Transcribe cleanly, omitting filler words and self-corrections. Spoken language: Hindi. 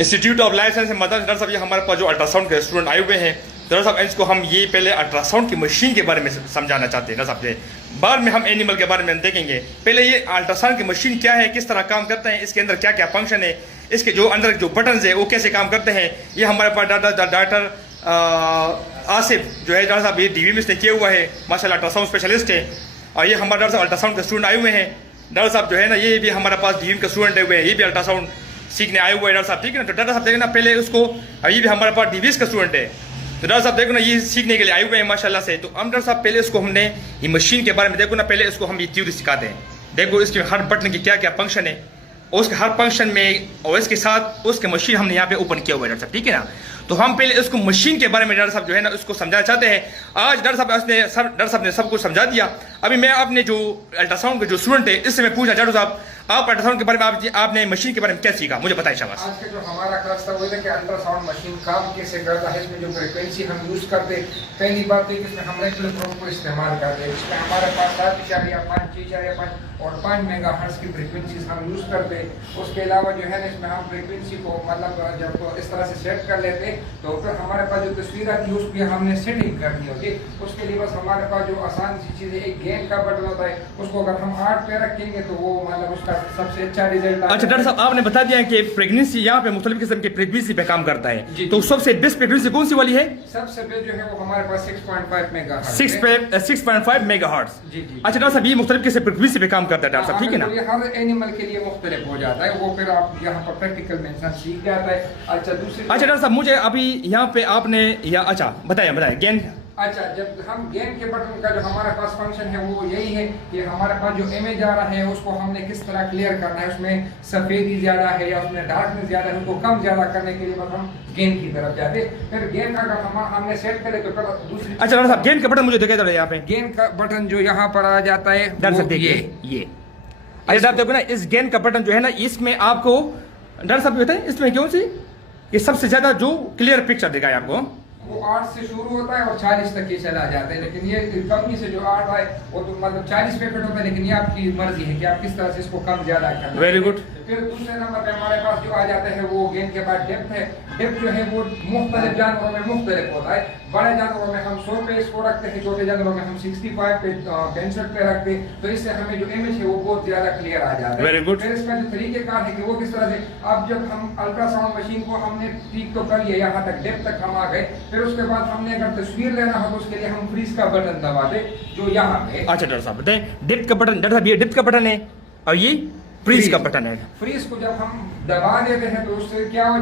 इंस्टीट्यूट ऑफ लाइफ साइंस मदद डॉक्टर साहब, ये हमारे पास जो अल्ट्रासाउंड के स्टूडेंट आए हुए हैं, डॉक्टर साहब इसको हम ये पहले अल्ट्रासाउंड की मशीन के बारे में समझाना चाहते हैं डॉक्टर साहब। बाद में हम एनिमल के बारे में देखेंगे। पहले ये अल्ट्रासाउंड की मशीन क्या है, किस तरह काम करते हैं, इसके अंदर क्या क्या फंक्शन है, इसके जो अंदर जो बटन है वो कैसे काम करते हैं, ये हमारे पास डॉक्टर आसिफ जो है डॉक्टर साहब, ये DV में इसने किया हुआ है, माशाल्लाह अल्ट्रासाउंड स्पेशलिस्ट है। और ये हमारे डॉक्टर साहब अल्ट्रासाउंड के स्टूडेंट आए हुए हैं। डॉक्टर साहब जो है ना, ये भी हमारे पास DV के स्टूडेंट हुए हैं, ये भी अल्ट्रासाउंड सीखने आए हुए हैं डॉक्टर साहब, ठीक है ना। तो डॉक्टर साहब देखना पहले उसको, ये भी हमारे पास DVS का स्टूडेंट है, तो डॉक्टर साहब देखो ना ये सीखने के लिए आए हुए हैं माशाल्लाह से। तो हम डॉक्टर साहब पहले इसको हमने ये मशीन के बारे में देखो ना, पहले इसको हम ये थ्योरी सिखाते हैं। देखो इसके हर बटन की क्या क्या फंक्शन है, और उसके हर फंक्शन में और इसके साथ उसके मशीन हमने यहाँ पे ओपन किया हुआ है डॉक्टर साहब, ठीक है ना। तो हम पहले इसको मशीन के बारे में डॉक्टर साहब जो है ना उसको समझाना चाहते हैं। आज डॉक्टर साहब ने सब कुछ समझा दिया। अभी मैं अपने जो अल्ट्रासाउंड के जो स्टूडेंट है इससे मैं पूछना डॉक्टर साहब, आप अल्ट्रासाउंड के बारे में आपने मशीन के बारे में क्या सीखा, मुझे बताइए शाबाश। आज का जो हमारा क्लास था वो है कि अल्ट्रासाउंड मशीन काम कैसे करता है, इसमें जो फ्रिक्वेंसी हम यूज करते हैं। पहली बात है कि इसमें हम रेगुलर प्रोब को इस्तेमाल करते हैं। इसमें हमारे पास 7.5, 6.5 और 5 मेगाहर्ट्ज की फ्रिक्वेंसीज हम यूज करते हैं। उसके अलावा जो है ना इसमें हम फ्रिक्वेंसी को मतलब जब इस तरह से सेट कर लेते हैं तो फिर हमारे पास जो तस्वीर आती है उसकी हमने सेटिंग करनी होती है। उसके लिए बस हमारे पास जो आसान सी चीज़ है, एक गेन का बटन होता है, उसको अगर हम 8 पे रखेंगे तो वो मतलब उसका सबसे अच्छा रिजल्ट। अच्छा डॉक्टर साहब, आपने बता दिया कि प्रेगनेंसी यहाँ पे मुख्तलिफ किस्म की प्रेगनेंसी पे काम करता है, तो सबसे बेस्ट प्रेगनेंसी कौन सी वाली है? सबसे बेस्ट जो है वो हमारे पास 6.5 मेगाहर्ट्ज 6.5 मेगाहर्ट्ज। जी जी। अच्छा डॉक्टर साहब, ये मुख्तलिफ किस्म फ्रीक्वेंसी पे काम करता है डॉक्टर साहब, ठीक है ना। ये हर एनिमल के लिए मुख्तलिफ हो जाता है, वो फिर आप यहाँ पर प्रैक्टिकल में इंसान सीख जाता है। अच्छा दूसरी, अच्छा डॉक्टर साहब मुझे अभी यहाँ पे आपने या अच्छा बताइए गेन। अच्छा, जब हम गेन के बटन का जो हमारे पास फंक्शन है वो यही है कि हमारे पास जो इमेज आ रहा है उसको हमने किस तरह क्लियर करना है, उसमें सफेदी ज्यादा है या उसमें डार्कनेस ज्यादा है, उसको कम ज्यादा करने के लिए बस हम गेन की तरफ जाते। फिर गेन का अगर हमने सेट करे तो फिर दूसरी। अच्छा डॉक्टर साहब, गेन का बटन मुझे दिखाई दे रहा है यहाँ पे। गेन का बटन जो यहाँ पर आ जाता है डॉक्टर साहब देखिए ये। अच्छा आप देखो ना, इस गेन का बटन जो है ना, इसमें आपको डॉक्टर साहब बताएं इसमें क्यों सी ये सबसे ज्यादा जो क्लियर पिक्चर दिखाए आपको, वो 8 से शुरू होता है और 40 तक ये चला जाता है। लेकिन ये कंपनी से जो 8 है वो तो मतलब 40 पे फिट होता है, लेकिन ये आपकी मर्जी है कि आप किस तरह से इसको कम ज्यादा करना है। Very good. फिर दूसरे नंबर पे हमारे पास जो आ जाता है वो गेन के बाद डेप्थ है। डेप्थ जो है वो मुख्तलिफ जानवरों में मुख्तलिफ होता है। बड़े जानवरों में हम 100 पे इसको रखते हैं, छोटे जानवरों में हम 65 पे 65 पे रखते हैं। तो इससे हमें जो इमेज है वो बहुत ज्यादा क्लियर आ जाता है। Very good. फिर इसका जो तरीकेकार है कि वो किस तरह से, अब जब हम अल्ट्रासाउंड मशीन को हमने ठीक तो कर लिया, यहाँ तक डेप्थ तक हम आ गए, फिर उसके बाद हमने अगर तस्वीर लेना हो तो उसके लिए हम फ्रीज का बटन दबाते जो यहाँ पे। अच्छा डॉक्टर साहब बताएं, डिप का बटन, डॉक्टर साहब ये डिप का बटन है और ये फ्रीज का बटन है। फ्रीज को जब हम दबा देते हैं तो उससे क्या हो जाता है